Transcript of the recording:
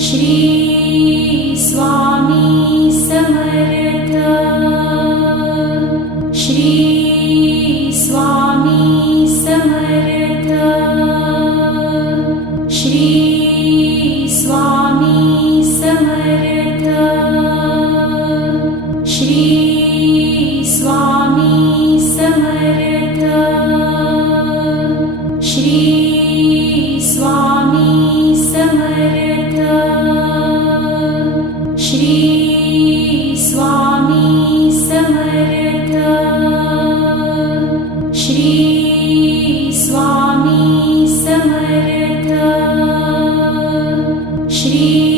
Shri Swami Samarth. Shri Swami Samarth. Shri Swami Samarth. Shri Swami Samarth. Shri Swami Samarth. Shri Swami Samarth. Shri Swami Samarth. Shri